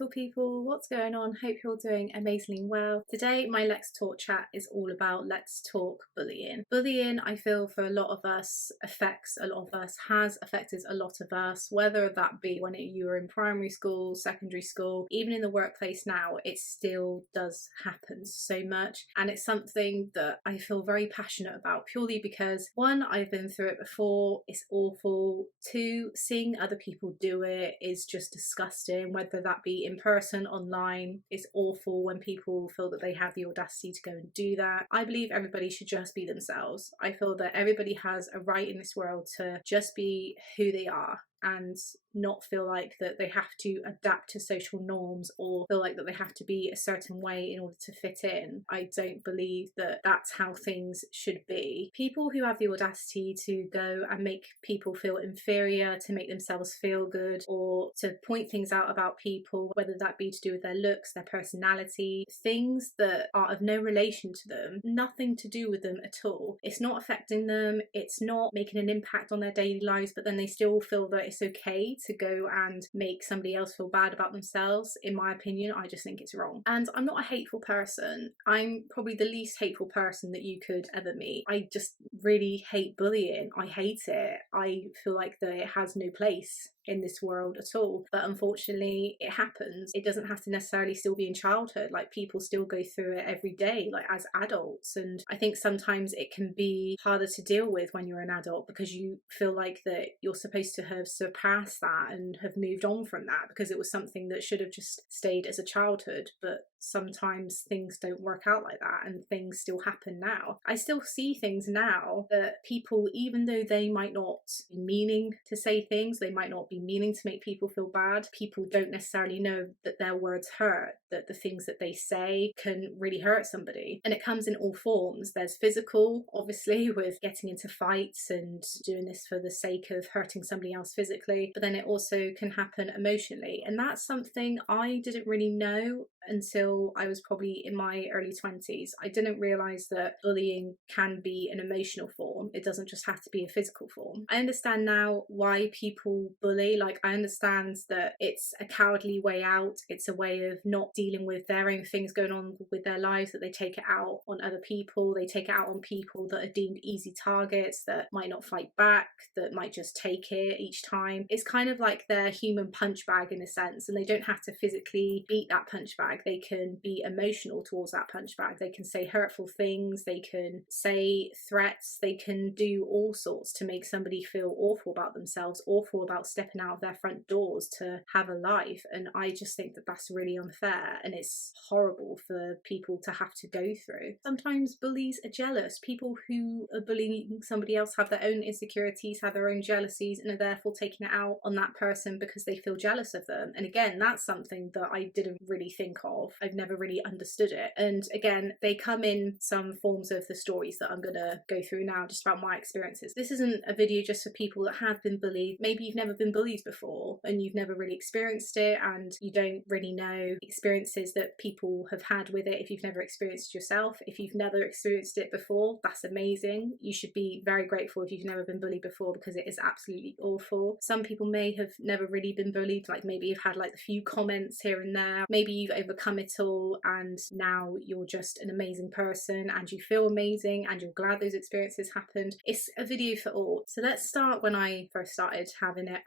beautiful people, what's going on? Hope you're doing amazingly well. Today my Let's Talk chat is all about let's talk bullying. Bullying, I feel, for a lot of us affects a lot of us, has affected a lot of us, whether that be when you were in primary school, secondary school, even in the workplace now, it still does happen so much. And it's something that I feel very passionate about, purely because one, I've been through it before, it's awful. Two, seeing other people do it is just disgusting, whether that be in person, online. It's awful when people feel that they have the audacity to go and do that. I believe everybody should just be themselves. I feel that everybody has a right in this world to just be who they are and not feel like that they have to adapt to social norms or feel like that they have to be a certain way in order to fit in. I don't believe that that's how things should be. People who have the audacity to go and make people feel inferior, to make themselves feel good, or to point things out about people, whether that be to do with their looks, their personality, things that are of no relation to them, nothing to do with them at all. It's not affecting them, it's not making an impact on their daily lives, but then they still feel that it's okay to go and make somebody else feel bad about themselves. In my opinion, I just think it's wrong. And I'm not a hateful person. I'm probably the least hateful person that you could ever meet. I just really hate bullying. I hate it. I feel like that it has no place in this world at all, but unfortunately it happens. It doesn't have to necessarily still be in childhood. Like, people still go through it every day, like as adults, and I think sometimes it can be harder to deal with when you're an adult because you feel like that you're supposed to have surpassed that and have moved on from that because it was something that should have just stayed as a childhood. But sometimes things don't work out like that and things still happen now. I still see things now that people, even though they might not be meaning to say things, they might not be meaning to make people feel bad, people don't necessarily know that their words hurt, that the things that they say can really hurt somebody. And it comes in all forms. There's physical, obviously, with getting into fights and doing this for the sake of hurting somebody else physically, but then it also can happen emotionally. And that's something I didn't really know until I was probably in my early 20s. I didn't realise that bullying can be an emotional form. It doesn't just have to be a physical form. I understand now why people bully. Like, I understand that it's a cowardly way out. It's a way of not dealing with their own things going on with their lives, that they take it out on other people. They take it out on people that are deemed easy targets, that might not fight back, that might just take it each time. It's kind of like their human punch bag in a sense, and they don't have to physically beat that punch bag. They can be emotional towards that punch bag. They can say hurtful things, they can say threats, they can do all sorts to make somebody feel awful about themselves, awful about stepping out of their front doors to have a life. And I just think that that's really unfair, and it's horrible for people to have to go through. Sometimes bullies are jealous. People who are bullying somebody else have their own insecurities, have their own jealousies, and are therefore taking it out on that person because they feel jealous of them. And again, that's something that I didn't really think of. I've never really understood it. And again, they come in some forms of the stories that I'm gonna go through now, just about my experiences. This isn't a video just for people that have been bullied. Maybe you've never been bullied before and you've never really experienced it, and you don't really know experiences that people have had with it if you've never experienced it yourself. If you've never experienced it before, that's amazing. You should be very grateful if you've never been bullied before, because it is absolutely awful. Some people may have never really been bullied, like maybe you've had like a few comments here and there, maybe you've overcome it all and now you're just an amazing person and you feel amazing and you're glad those experiences happened. It's a video for all. So let's start when I first started having it.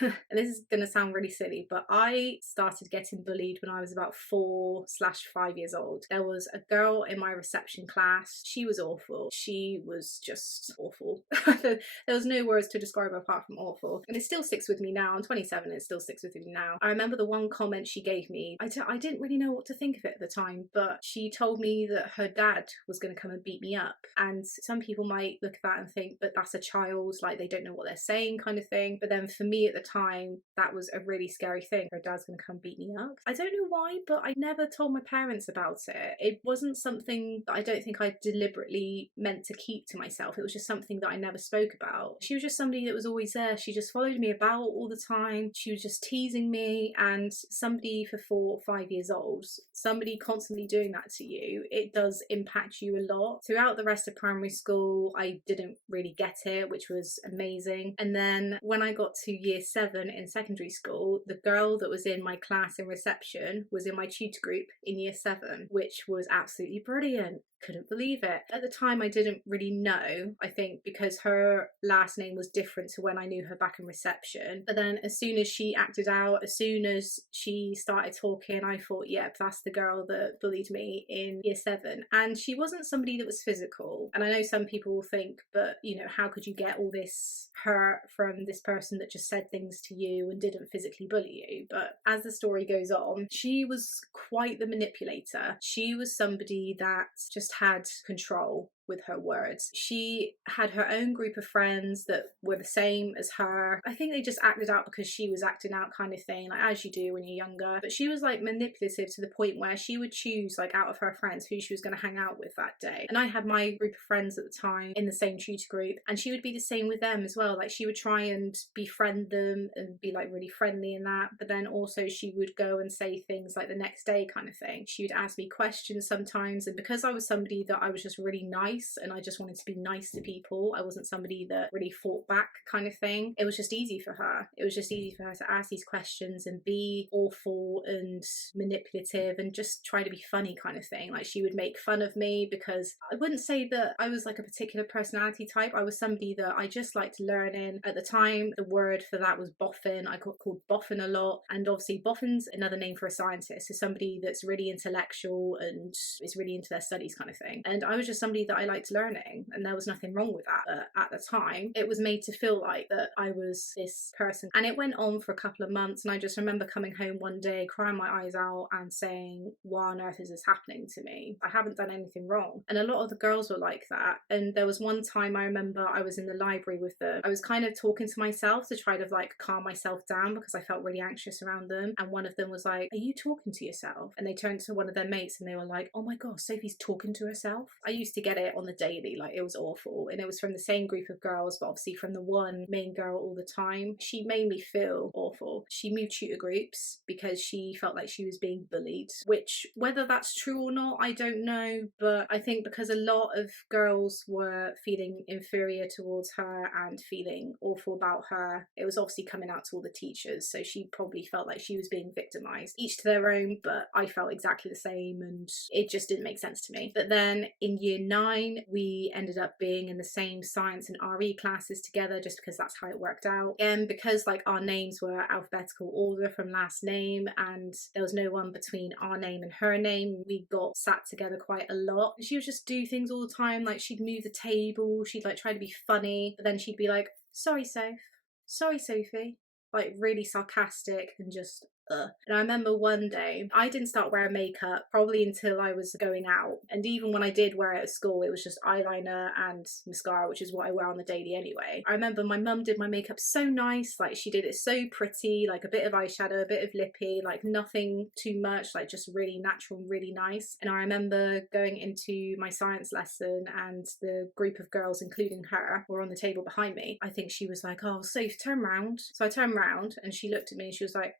And this is gonna sound really silly, but I started getting bullied when I was about 4/5 years old. There was a girl in my reception class. She was awful. She was just awful. There was no words to describe her apart from awful. And it still sticks with me now. I'm 27, it still sticks with me now. I remember the one comment she gave me. I didn't really know what to think of it at the time, but she told me that her dad was going to come and beat me up. And some people might look at that and think, but that's a child, like they don't know what they're saying kind of thing. But then for me at the time, that was a really scary thing. Her dad's going to come beat me up. I don't know why, but I never told my parents about it. It wasn't something that I don't think I deliberately meant to keep to myself. It was just something that I never spoke about. She was just somebody that was always there. She just followed me about all the time. She was just teasing me, and somebody for 4 or 5 years years old, somebody constantly doing that to you, it does impact you a lot. Throughout the rest of primary school, I didn't really get it, which was amazing. And then when I got to year 7 in secondary school, the girl that was in my class in reception was in my tutor group in year 7, which was absolutely brilliant. Couldn't believe it. At the time, I didn't really know, I think because her last name was different to when I knew her back in reception. But then as soon as she acted out, as soon as she started talking, I thought, yep, that's the girl that bullied me in year 7. And she wasn't somebody that was physical. And I know some people will think, but you know, how could you get all this hurt from this person that just said things to you and didn't physically bully you? But as the story goes on, she was quite the manipulator. She was somebody that just had control with her words. She had her own group of friends that were the same as her. I think they just acted out because she was acting out, kind of thing, like as you do when you're younger. But she was like manipulative to the point where she would choose, like, out of her friends who she was going to hang out with that day. And I had my group of friends at the time in the same tutor group, and she would be the same with them as well. Like, she would try and befriend them and be like really friendly in that, but then also she would go and say things like the next day, kind of thing. She would ask me questions sometimes, and because I was somebody that I was just really nice and I just wanted to be nice to people, I wasn't somebody that really fought back, kind of thing. It was just easy for her. It was just easy for her to ask these questions and be awful and manipulative and just try to be funny, kind of thing. Like, she would make fun of me because I wouldn't say that I was like a particular personality type. I was somebody that I just liked learning. At the time, the word for that was boffin. I got called boffin a lot, and obviously boffin's another name for a scientist, so somebody that's really intellectual and is really into their studies, kind of thing. And I was just somebody that I liked learning, and there was nothing wrong with that. But at the time, it was made to feel like that I was this person. And it went on for a couple of months, and I just remember coming home one day, crying my eyes out and saying, why on earth is this happening to me? I haven't done anything wrong. And a lot of the girls were like that. And there was one time I remember I was in the library with them. I was kind of talking to myself to try to like calm myself down because I felt really anxious around them. And one of them was like, are you talking to yourself? And they turned to one of their mates and they were like, oh my gosh, Sophie's talking to herself. I used to get it on the daily, like it was awful. And it was from the same group of girls, but obviously from the one main girl all the time. She made me feel awful. She moved tutor groups because she felt like she was being bullied, which whether that's true or not, I don't know. But I think because a lot of girls were feeling inferior towards her and feeling awful about her, it was obviously coming out to all the teachers. So she probably felt like she was being victimized. Each to their own, but I felt exactly the same and it just didn't make sense to me. But then in year 9, we ended up being in the same science and RE classes together just because that's how it worked out. And because like our names were alphabetical order from last name and there was no one between our name and her name, we got sat together quite a lot. She would just do things all the time, like she'd move the table, she'd like try to be funny, but then she'd be like, sorry Soph, sorry Sophie, like really sarcastic and just And I remember one day, I didn't start wearing makeup probably until I was going out. And even when I did wear it at school, it was just eyeliner and mascara, which is what I wear on the daily anyway. I remember my mum did my makeup so nice, like she did it so pretty, like a bit of eyeshadow, a bit of lippy, like nothing too much, like just really natural and really nice. And I remember going into my science lesson and the group of girls, including her, were on the table behind me. I think she was like, oh, Soph, turn round. So I turned round and she looked at me and she was like,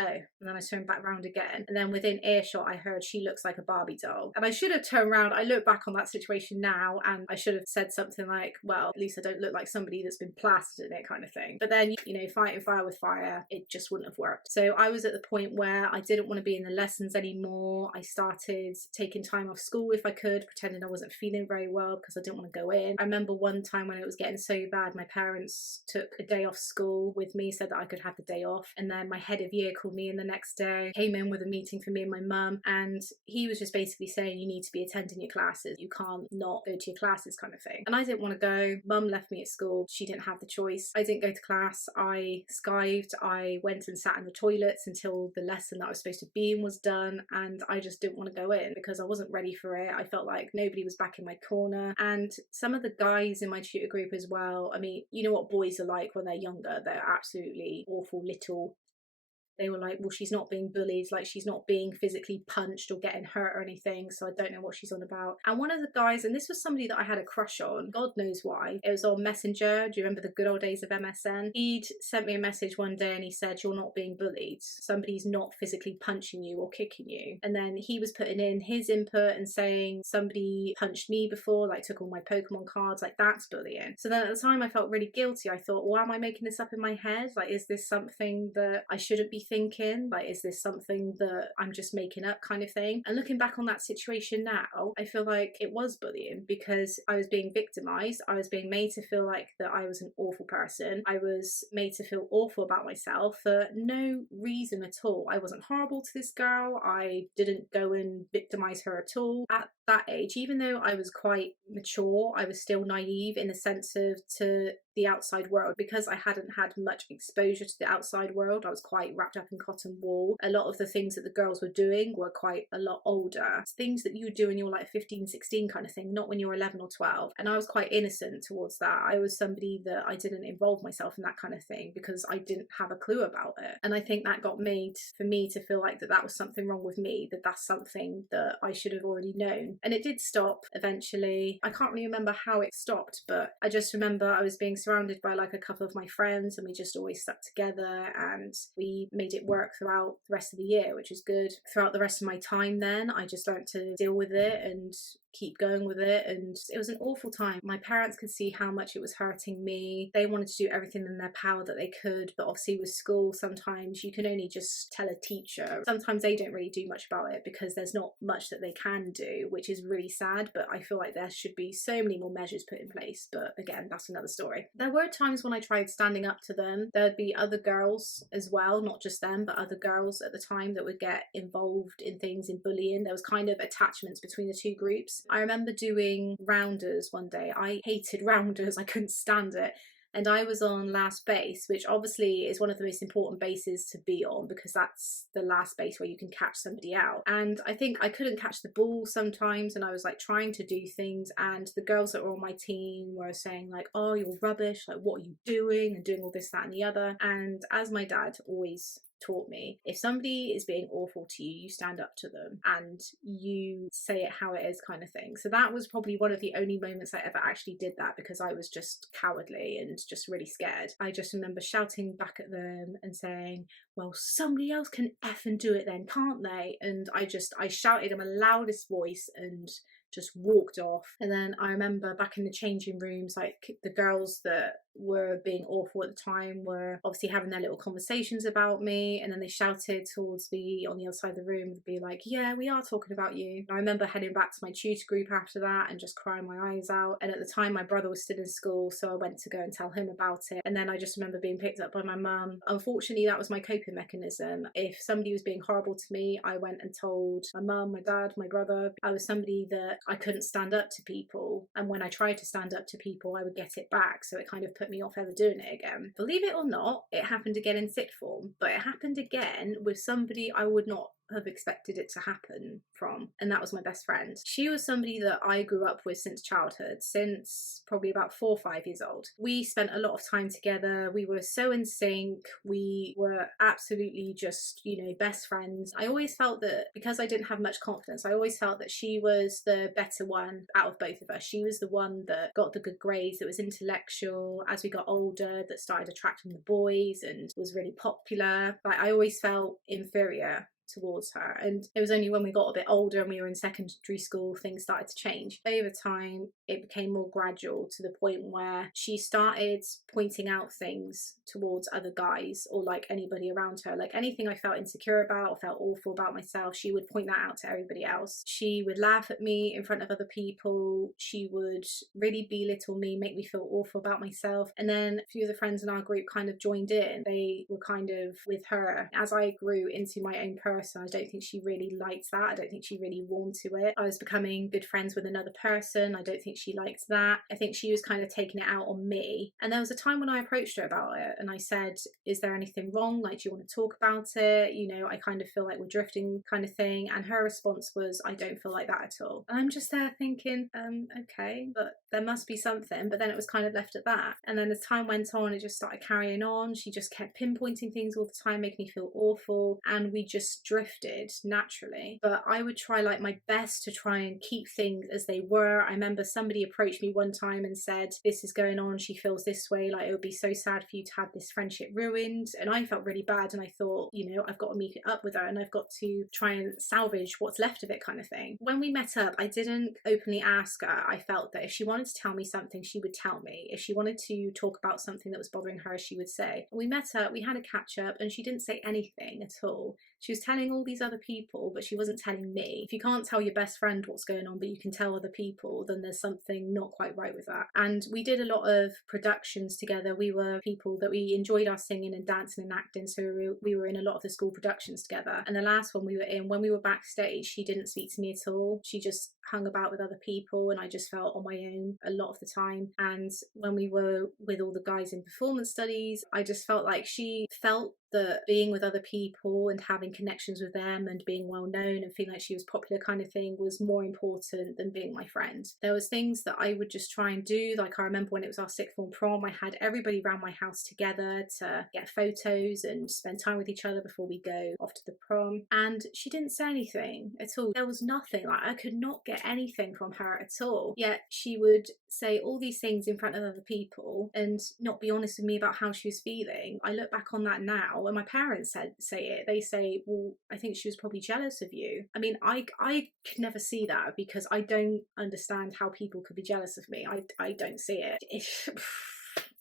oh, and then I turned back round again, and then within earshot I heard she looks like a Barbie doll. And I should have turned around. I look back on that situation now and I should have said something like, well, at least I don't look like somebody that's been plastered in it, kind of thing. But then, you know, fighting fire with fire, it just wouldn't have worked. So I was at the point where I didn't want to be in the lessons anymore. I started taking time off school if I could, pretending I wasn't feeling very well because I didn't want to go in. I remember one time when it was getting so bad, my parents took a day off school with me, said that I could have the day off, and then my head of year called me in the next day, came in with a meeting for me and my mum, and he was just basically saying, you need to be attending your classes, you can't not go to your classes, kind of thing. And I didn't want to go. Mum left me at school, she didn't have the choice. I didn't go to class. I skived. I went and sat in the toilets until the lesson that I was supposed to be in was done, and I just didn't want to go in because I wasn't ready for it. I felt like nobody was back in my corner, and some of the guys in my tutor group as well, I mean, you know what boys are like when they're younger, they're absolutely awful little they were like, well, she's not being bullied, like she's not being physically punched or getting hurt or anything, so I don't know what she's on about. And one of the guys, and this was somebody that I had a crush on, God knows why, it was on Messenger. Do you remember the good old days of MSN? He'd sent me a message one day and he said, you're not being bullied, somebody's not physically punching you or kicking you. And then he was putting in his input and saying, somebody punched me before, like took all my Pokemon cards, like that's bullying. So then at the time I felt really guilty. I thought, well, am I making this up in my head? Like, is this something that I shouldn't be thinking? Like, is this something that I'm just making up, kind of thing? And looking back on that situation now, I feel like it was bullying, because I was being victimized. I was being made to feel like that I was an awful person. I was made to feel awful about myself for no reason at all. I wasn't horrible to this girl. I didn't go and victimize her at all. At that age, even though I was quite mature, I was still naive in the sense of to the outside world, because I hadn't had much exposure to the outside world. I was quite wrapped up in cotton wool. A lot of the things that the girls were doing were quite a lot older. It's things that you would do when you're like 15, 16 kind of thing, not when you're 11 or 12. And I was quite innocent towards that. I was somebody that I didn't involve myself in that kind of thing because I didn't have a clue about it. And I think that got made for me to feel like that was something wrong with me, that that's something that I should have already known. And it did stop eventually. I can't really remember how it stopped, but I just remember I was being surrounded by like a couple of my friends and we just always stuck together and we made it work throughout the rest of the year, which is good. Throughout the rest of my time then, I just learned to deal with it and keep going with it, and it was an awful time. My parents could see how much it was hurting me. They wanted to do everything in their power that they could, but obviously with school sometimes you can only just tell a teacher. Sometimes they don't really do much about it because there's not much that they can do, which is really sad, but I feel like there should be so many more measures put in place, but again, that's another story. There were times when I tried standing up to them. There'd be other girls as well, not just them, but other girls at the time that would get involved in things, in bullying. There was kind of attachments between the two groups. I remember doing rounders one day. I hated rounders, I couldn't stand it. And I was on last base, which obviously is one of the most important bases to be on because that's the last base where you can catch somebody out. And I think I couldn't catch the ball sometimes, and I was like trying to do things, and the girls that were on my team were saying like, oh, you're rubbish, like what are you doing, and doing all this, that and the other. And as my dad always taught me, if somebody is being awful to you, you stand up to them and you say it how it is, kind of thing. So that was probably one of the only moments I ever actually did that, because I was just cowardly and just really scared. I just remember shouting back at them and saying, well, somebody else can effing do it then, can't they? And I shouted in my loudest voice and just walked off. And then I remember back in the changing rooms, like the girls that were being awful at the time were obviously having their little conversations about me, and then they shouted towards me on the other side of the room and be like, yeah, we are talking about you. I remember heading back to my tutor group after that and just crying my eyes out. And at the time my brother was still in school, so I went to go and tell him about it. And then I just remember being picked up by my mum. Unfortunately, that was my coping mechanism. If somebody was being horrible to me, I went and told my mum, my dad, my brother. I was somebody that I couldn't stand up to people, and when I tried to stand up to people I would get it back, so it kind of put me off ever doing it again. Believe it or not, it happened again in sixth form, but it happened again with somebody I would not have expected it to happen from, and that was my best friend. She was somebody that I grew up with since childhood, since probably about 4 or 5 years old. We spent a lot of time together. We were so in sync. We were absolutely just, you know, best friends. I always felt that because I didn't have much confidence, I always felt that she was the better one out of both of us. She was the one that got the good grades, that was intellectual. As we got older, that started attracting the boys and was really popular. Like, I always felt inferior towards her, and it was only when we got a bit older and we were in secondary school things started to change. Over time it became more gradual, to the point where she started pointing out things towards other guys or like anybody around her, like anything I felt insecure about or felt awful about myself, she would point that out to everybody else. She would laugh at me in front of other people. She would really belittle me, make me feel awful about myself. And then a few of the friends in our group kind of joined in. They were kind of with her. As I grew into my own person person. I don't think she really liked that. I don't think she really warmed to it. I was becoming good friends with another person. I don't think she liked that. I think she was kind of taking it out on me. And there was a time when I approached her about it and I said, is there anything wrong? Like, do you want to talk about it? You know, I kind of feel like we're drifting kind of thing. And her response was, I don't feel like that at all. And I'm just there thinking, okay, but there must be something. But then it was kind of left at that. And then as time went on, it just started carrying on. She just kept pinpointing things all the time, making me feel awful. And we just drifted naturally. But I would try like my best to try and keep things as they were. I remember somebody approached me one time and said, this is going on, she feels this way, like it would be so sad for you to have this friendship ruined. And I felt really bad, and I thought, you know, I've got to meet it up with her and I've got to try and salvage what's left of it kind of thing. When we met up, I didn't openly ask her. I felt that if she wanted to tell me something, she would tell me. If she wanted to talk about something that was bothering her, she would say. We met up, we had a catch up, and she didn't say anything at all. She was telling all these other people, but she wasn't telling me. If you can't tell your best friend what's going on, but you can tell other people, then there's something not quite right with that. And we did a lot of productions together. We were people that we enjoyed our singing and dancing and acting, so we were in a lot of the school productions together. And the last one we were in, when we were backstage, she didn't speak to me at all. She just hung about with other people, and I just felt on my own a lot of the time. And when we were with all the guys in performance studies, I just felt like she felt that being with other people and having connections with them and being well known and feeling like she was popular kind of thing was more important than being my friend. There was things that I would just try and do, like I remember when it was our sixth form prom, I had everybody around my house together to get photos and spend time with each other before we go off to the prom, and she didn't say anything at all. There was nothing, like I could not get anything from her at all, yet she would say all these things in front of other people and not be honest with me about how she was feeling. I look back on that now, when my parents say it, they say, well, I think she was probably jealous of you. I mean, I could never see that because I don't understand how people could be jealous of me. I don't see it.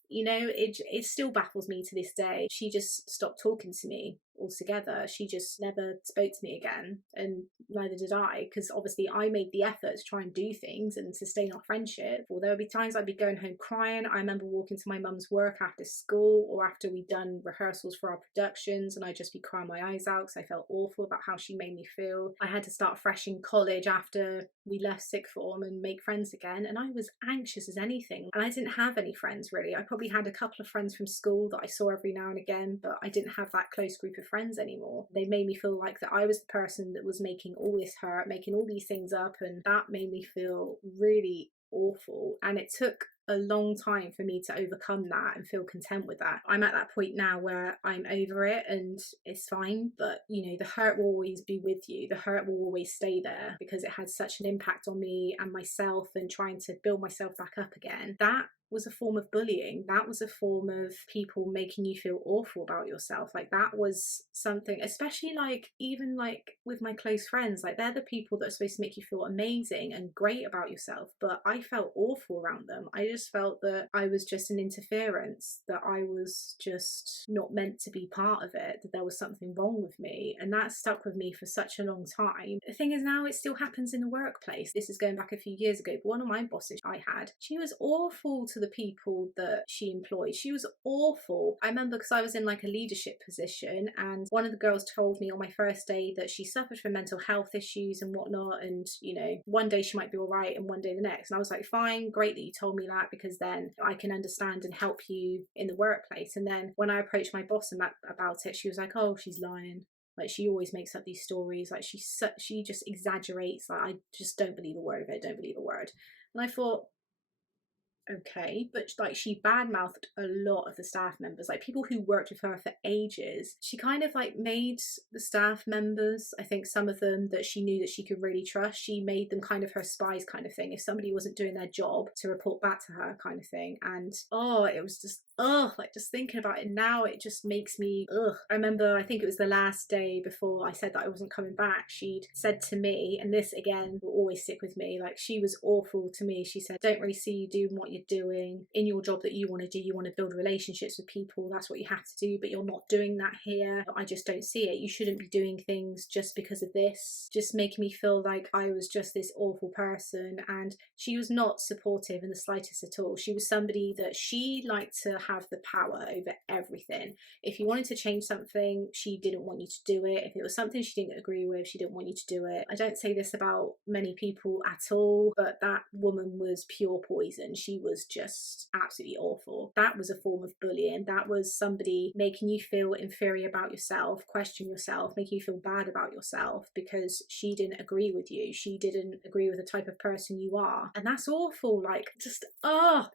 You know, it still baffles me to this day. She just stopped talking to me altogether. She just never spoke to me again, and neither did I, because obviously I made the effort to try and do things and sustain our friendship. Well, there would be times I'd be going home crying. I remember walking to my mum's work after school or after we'd done rehearsals for our productions, and I'd just be crying my eyes out because I felt awful about how she made me feel. I had to start fresh in college after we left sixth form and make friends again, and I was anxious as anything, and I didn't have any friends really. I probably had a couple of friends from school that I saw every now and again, but I didn't have that close group of friends anymore. They made me feel like that I was the person that was making all this hurt, making all these things up, and that made me feel really awful. And it took a long time for me to overcome that and feel content with that. I'm at that point now where I'm over it and it's fine, but you know, the hurt will always be with you. The hurt will always stay there because it had such an impact on me and myself, and trying to build myself back up again. That was a form of bullying. That was a form of people making you feel awful about yourself. Like that was something, especially like even like with my close friends, like they're the people that are supposed to make you feel amazing and great about yourself, but I felt awful around them. I just felt that I was just an interference, that I was just not meant to be part of it, that there was something wrong with me, and that stuck with me for such a long time. The thing is, now it still happens in the workplace. This is going back a few years ago, but one of my bosses I had, she was awful to the people that she employed. She was awful. I remember because I was in like a leadership position, and one of the girls told me on my first day that she suffered from mental health issues and whatnot, and you know, one day she might be all right and one day the next. And I was like, fine, great that you told me that, because then I can understand and help you in the workplace. And then when I approached my boss about it, she was like, oh, she's lying. Like she always makes up these stories. Like she just exaggerates. Like I just don't believe a word of it. Don't believe a word. And I thought, okay, but like she badmouthed a lot of the staff members, like people who worked with her for ages. She kind of like made the staff members, I think some of them that she knew that she could really trust, she made them kind of her spies kind of thing. If somebody wasn't doing their job, to report back to her kind of thing. And oh, it was just like just thinking about it now, it just makes me I remember, I think it was the last day before I said that I wasn't coming back, she'd said to me, and this again will always stick with me, like she was awful to me. She said, don't really see you doing what you're doing in your job that you want to do. You want to build relationships with people, that's what you have to do, but you're not doing that here. I just don't see it. You shouldn't be doing things just because of this. Just making me feel like I was just this awful person. And she was not supportive in the slightest at all. She was somebody that she liked to have the power over everything. If you wanted to change something, she didn't want you to do it. If it was something she didn't agree with, she didn't want you to do it. I don't say this about many people at all, but that woman was pure poison. She was just absolutely awful. That was a form of bullying. That was somebody making you feel inferior about yourself, question yourself, making you feel bad about yourself because she didn't agree with you. She didn't agree with the type of person you are. And that's awful. Like, just,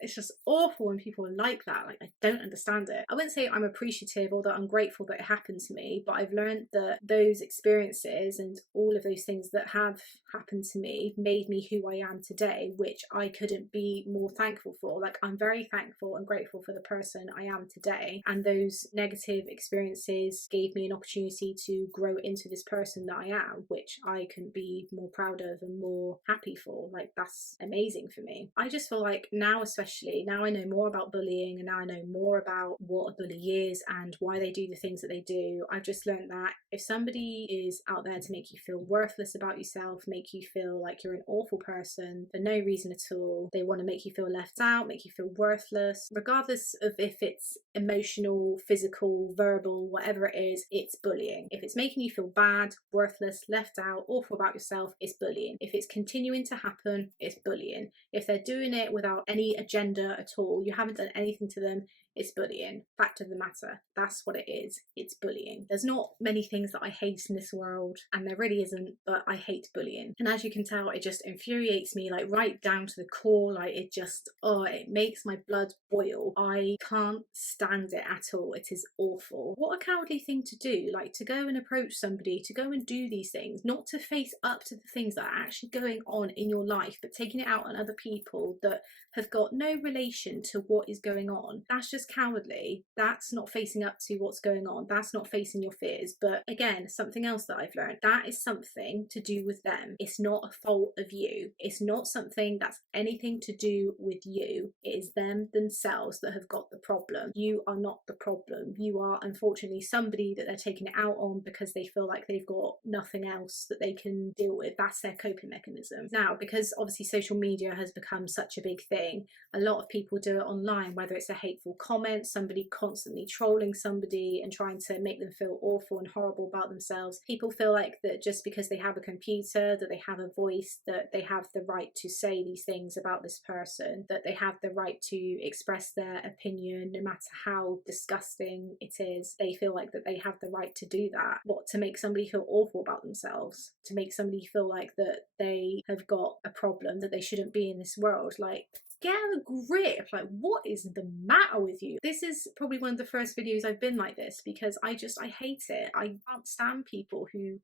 it's just awful when people are like that. Like, I don't understand it. I wouldn't say I'm appreciative or that I'm grateful that it happened to me, but I've learned that those experiences and all of those things that have happened to me made me who I am today, which I couldn't be more thankful for. Like, I'm very thankful and grateful for the person I am today, and those negative experiences gave me an opportunity to grow into this person that I am, which I couldn't be more proud of and more happy for. Like, that's amazing for me. I just feel like now, especially now I know more about bullying and now I know more about what a bully is and why they do the things that they do. I've just learned that if somebody is out there to make you feel worthless about yourself, make you feel like you're an awful person for no reason at all, they want to make you feel left out, make you feel worthless, regardless of if it's emotional, physical, verbal, whatever it is, it's bullying. If it's making you feel bad, worthless, left out, awful about yourself, it's bullying. If it's continuing to happen, it's bullying. If they're doing it without any agenda at all, you haven't done anything to them, it's bullying. Fact of the matter, that's what it is. It's bullying. There's not many things that I hate in this world, and there really isn't, but I hate bullying. And as you can tell, it just infuriates me, like right down to the core. Like, it just, it makes my blood boil. I can't stand it at all. It is awful. What a cowardly thing to do, like to go and approach somebody, to go and do these things, not to face up to the things that are actually going on in your life, but taking it out on other people that have got no relation to what is going on. That's just cowardly. That's not facing up to what's going on. That's not facing your fears. But again, something else that I've learned, that is something to do with them. It's not a fault of you. It's not something that's anything to do with you. It is them themselves that have got the problem. You are not the problem. You are unfortunately somebody that they're taking it out on because they feel like they've got nothing else that they can deal with. That's their coping mechanism. Now, because obviously social media has become such a big thing, a lot of people do it online, whether it's a hateful comment, somebody constantly trolling somebody and trying to make them feel awful and horrible about themselves. People feel like that just because they have a computer, that they have a voice, that they have the right to say these things about this person, that they have the right to express their opinion no matter how disgusting it is. They feel like that they have the right to do that. What, to make somebody feel awful about themselves, to make somebody feel like that they have got a problem, that they shouldn't be in this world. Like, get a grip. Like, what is the matter with you? This is probably one of the first videos I've been like this because I hate it. I can't stand people who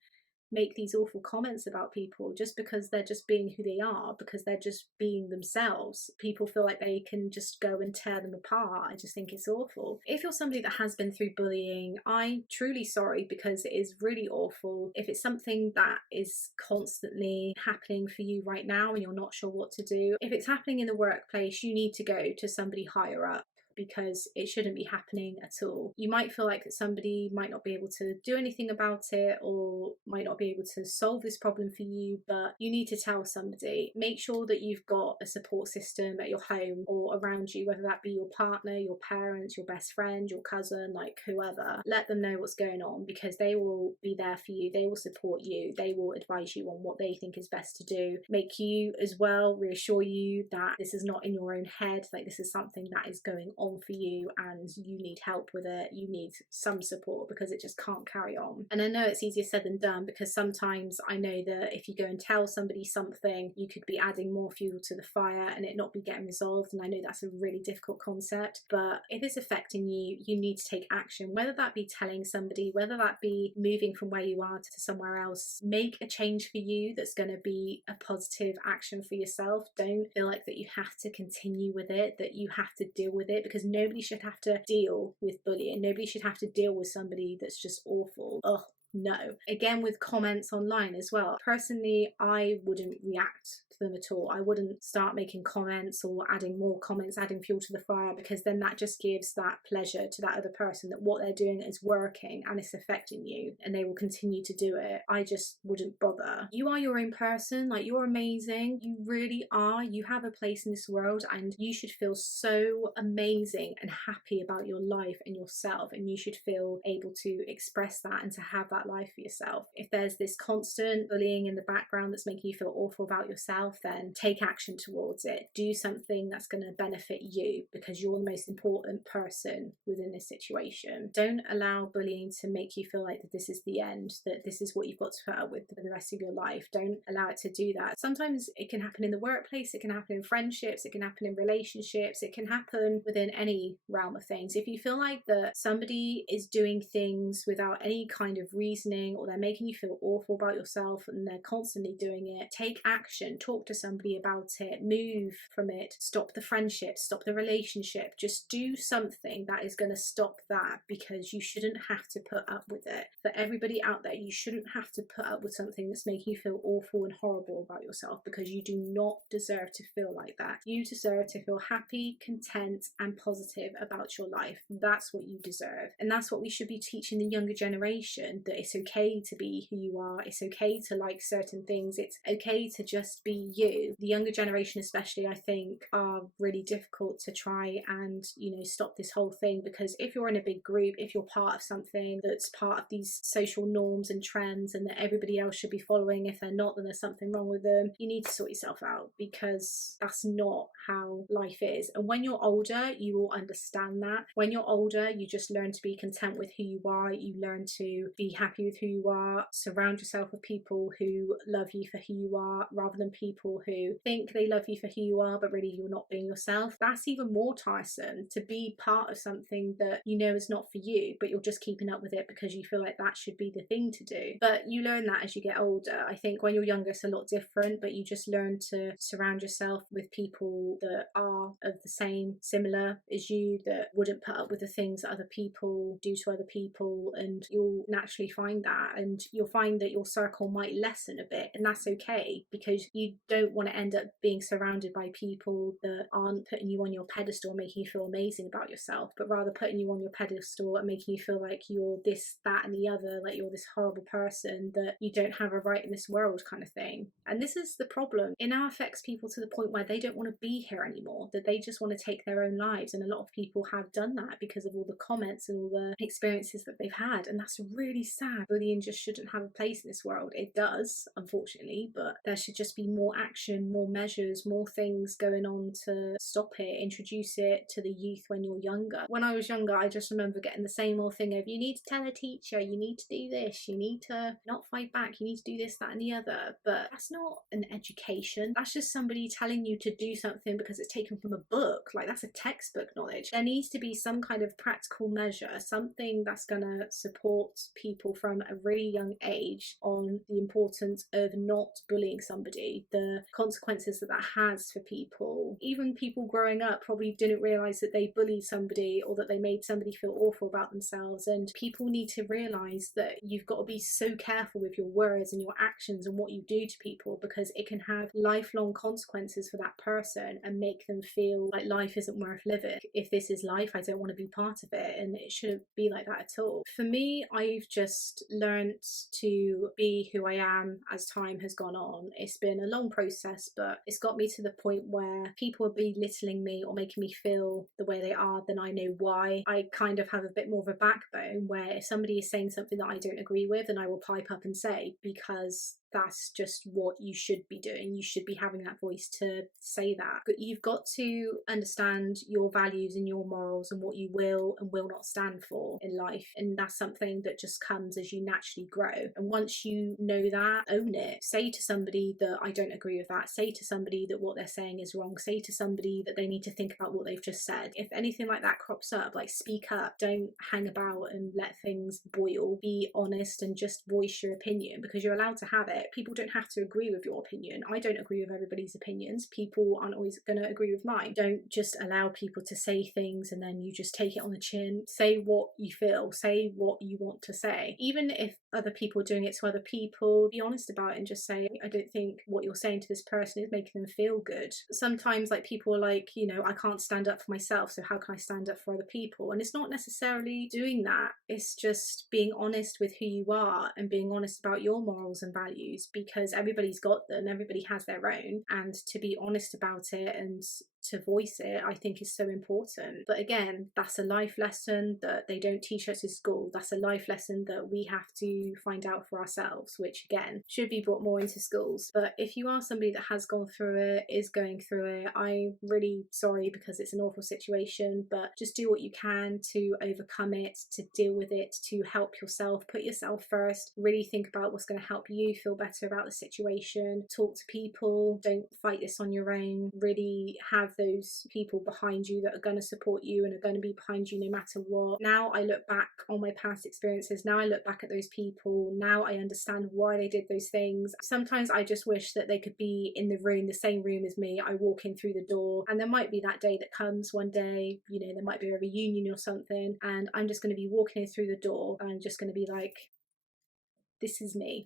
make these awful comments about people just because they're just being who they are, because they're just being themselves. People feel like they can just go and tear them apart. I just think it's awful. If you're somebody that has been through bullying, I'm truly sorry because it is really awful. If it's something that is constantly happening for you right now and you're not sure what to do, if it's happening in the workplace, you need to go to somebody higher up, because it shouldn't be happening at all. You might feel like that somebody might not be able to do anything about it or might not be able to solve this problem for you, but you need to tell somebody. Make sure that you've got a support system at your home or around you, whether that be your partner, your parents, your best friend, your cousin, like whoever. Let them know what's going on because they will be there for you. They will support you. They will advise you on what they think is best to do. Make you as well reassure you that this is not in your own head, like this is something that is going on for you and you need help with it. You need some support because it just can't carry on. And I know it's easier said than done because sometimes I know that if you go and tell somebody something, you could be adding more fuel to the fire and it not be getting resolved. And I know that's a really difficult concept, but if it's affecting you, you need to take action, whether that be telling somebody, whether that be moving from where you are to somewhere else. Make a change for you that's going to be a positive action for yourself. Don't feel like that you have to continue with it, that you have to deal with it, because nobody should have to deal with bullying. Nobody should have to deal with somebody that's just awful. Ugh. No. Again, with comments online as well. Personally, I wouldn't react them at all. I wouldn't start making comments or adding more comments, adding fuel to the fire, because then that just gives that pleasure to that other person that what they're doing is working and it's affecting you, and they will continue to do it. I just wouldn't bother. You are your own person, like, you're amazing. You really are. You have a place in this world, and you should feel so amazing and happy about your life and yourself, and you should feel able to express that and to have that life for yourself. If there's this constant bullying in the background that's making you feel awful about yourself, then take action towards it. Do something that's going to benefit you, because you're the most important person within this situation. Don't allow bullying to make you feel like that this is the end, that this is what you've got to put up with for the rest of your life. Don't allow it to do that. Sometimes it can happen in the workplace, it can happen in friendships, it can happen in relationships, it can happen within any realm of things. If you feel like that somebody is doing things without any kind of reasoning, or they're making you feel awful about yourself and they're constantly doing it, take action. Talk to somebody about it. Move from it. Stop the friendship, stop the relationship. Just do something that is going to stop that, because you shouldn't have to put up with it. For everybody out there, you shouldn't have to put up with something that's making you feel awful and horrible about yourself, because you do not deserve to feel like that. You deserve to feel happy, content, and positive about your life. That's what you deserve. And that's what we should be teaching the younger generation, that it's okay to be who you are. It's okay to like certain things. It's okay to just be you. The younger generation especially, I think, are really difficult to try and, stop this whole thing, because if you're in a big group, if you're part of something that's part of these social norms and trends and that everybody else should be following, if they're not, then there's something wrong with them. You need to sort yourself out, because that's not how life is. And when you're older, you will understand that. When you're older, you just learn to be content with who you are. You learn to be happy with who you are. Surround yourself with people who love you for who you are, rather than people who think they love you for who you are, but really you're not being yourself. That's even more tiresome, to be part of something that you know is not for you, but you're just keeping up with it because you feel like that should be the thing to do. But you learn that as you get older. I think when you're younger, it's a lot different, but you just learn to surround yourself with people that are of the same, similar as you, that wouldn't put up with the things that other people do to other people, and you'll naturally find that, and you'll find that your circle might lessen a bit, and that's okay, because you don't want to end up being surrounded by people that aren't putting you on your pedestal and making you feel amazing about yourself, but rather putting you on your pedestal and making you feel like you're this, that, and the other, like you're this horrible person, that you don't have a right in this world, kind of thing. And this is the problem. It now affects people to the point where they don't want to be here anymore, that they just want to take their own lives. And a lot of people have done that because of all the comments and all the experiences that they've had. And that's really sad. Bullying just shouldn't have a place in this world. It does, unfortunately, but there should just be more action, more measures, more things going on to stop it, introduce it to the youth when you're younger. When I was younger, I just remember getting the same old thing of, you need to tell a teacher, you need to do this, you need to not fight back, you need to do this, that, and the other. But that's not an education. That's just somebody telling you to do something because it's taken from a book. Like, that's a textbook knowledge. There needs to be some kind of practical measure, something that's going to support people from a really young age on the importance of not bullying somebody, the consequences that that has for people. Even people growing up probably didn't realise that they bullied somebody, or that they made somebody feel awful about themselves. And people need to realise that you've got to be so careful with your words and your actions and what you do to people, because it can have lifelong consequences for that person and make them feel like life isn't worth living. If this is life, I don't want to be part of it, and it shouldn't be like that at all. For me, I've just learnt to be who I am as time has gone on. It's been a long process, but it's got me to the point where people are belittling me or making me feel the way they are, then I know why. I kind of have a bit more of a backbone, where if somebody is saying something that I don't agree with, then I will pipe up and say, because that's just what you should be doing. You should be having that voice to say that. But you've got to understand your values and your morals and what you will and will not stand for in life. And that's something that just comes as you naturally grow. And once you know that, own it. Say to somebody that I don't agree with that. Say to somebody that what they're saying is wrong. Say to somebody that they need to think about what they've just said. If anything like that crops up, like, speak up. Don't hang about and let things boil. Be honest and just voice your opinion, because you're allowed to have it. it. People don't have to agree with your opinion. I don't agree with everybody's opinions. People aren't always going to agree with mine. Don't just allow people to say things and then you just take it on the chin. Say what you feel, say what you want to say. Even if other people are doing it to other people, be honest about it and just say, I don't think what you're saying to this person is making them feel good. Sometimes like people are like, you know, I can't stand up for myself, so how can I stand up for other people? And it's not necessarily doing that. It's just being honest with who you are and being honest about your morals and values, because everybody's got them, everybody has their own, and to be honest about it and to voice it, I think is so important. But again, that's a life lesson that they don't teach us in school. That's a life lesson that we have to find out for ourselves, which again should be brought more into schools. But if you are somebody that has gone through it, is going through it, I'm really sorry, because it's an awful situation, but just do what you can to overcome it, to deal with it, to help yourself, put yourself first, really think about what's going to help you feel better about the situation, talk to people, don't fight this on your own, really have those people behind you that are going to support you and are going to be behind you no matter what. Now I look back on my past experiences, now I look back at those people, now I understand why they did those things. Sometimes I just wish that they could be in the room, the same room as me. I walk in through the door and there might be that day that comes one day, you know, there might be a reunion or something, and I'm just going to be walking in through the door and I'm just going to be like, this is me.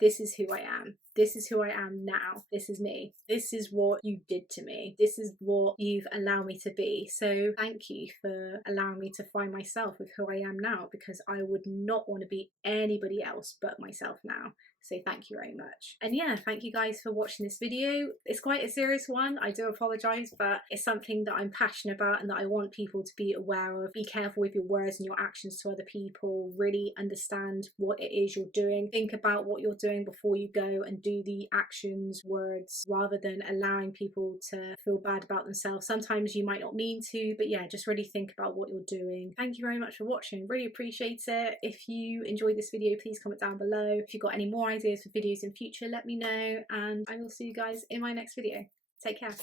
This is who I am. This is who I am now. This is me. This is what you did to me. This is what you've allowed me to be. So thank you for allowing me to find myself with who I am now, because I would not want to be anybody else but myself now. So thank you very much. And yeah, thank you guys for watching this video. It's quite a serious one, I do apologise, but it's something that I'm passionate about and that I want people to be aware of. Be careful with your words and your actions to other people. Really understand what it is you're doing. Think about what you're doing before you go and do the actions, words, rather than allowing people to feel bad about themselves. Sometimes you might not mean to, but yeah, just really think about what you're doing. Thank you very much for watching. Really appreciate it. If you enjoyed this video, please comment down below. If you've got any more ideas for videos in future, let me know, and I will see you guys in my next video. Take care.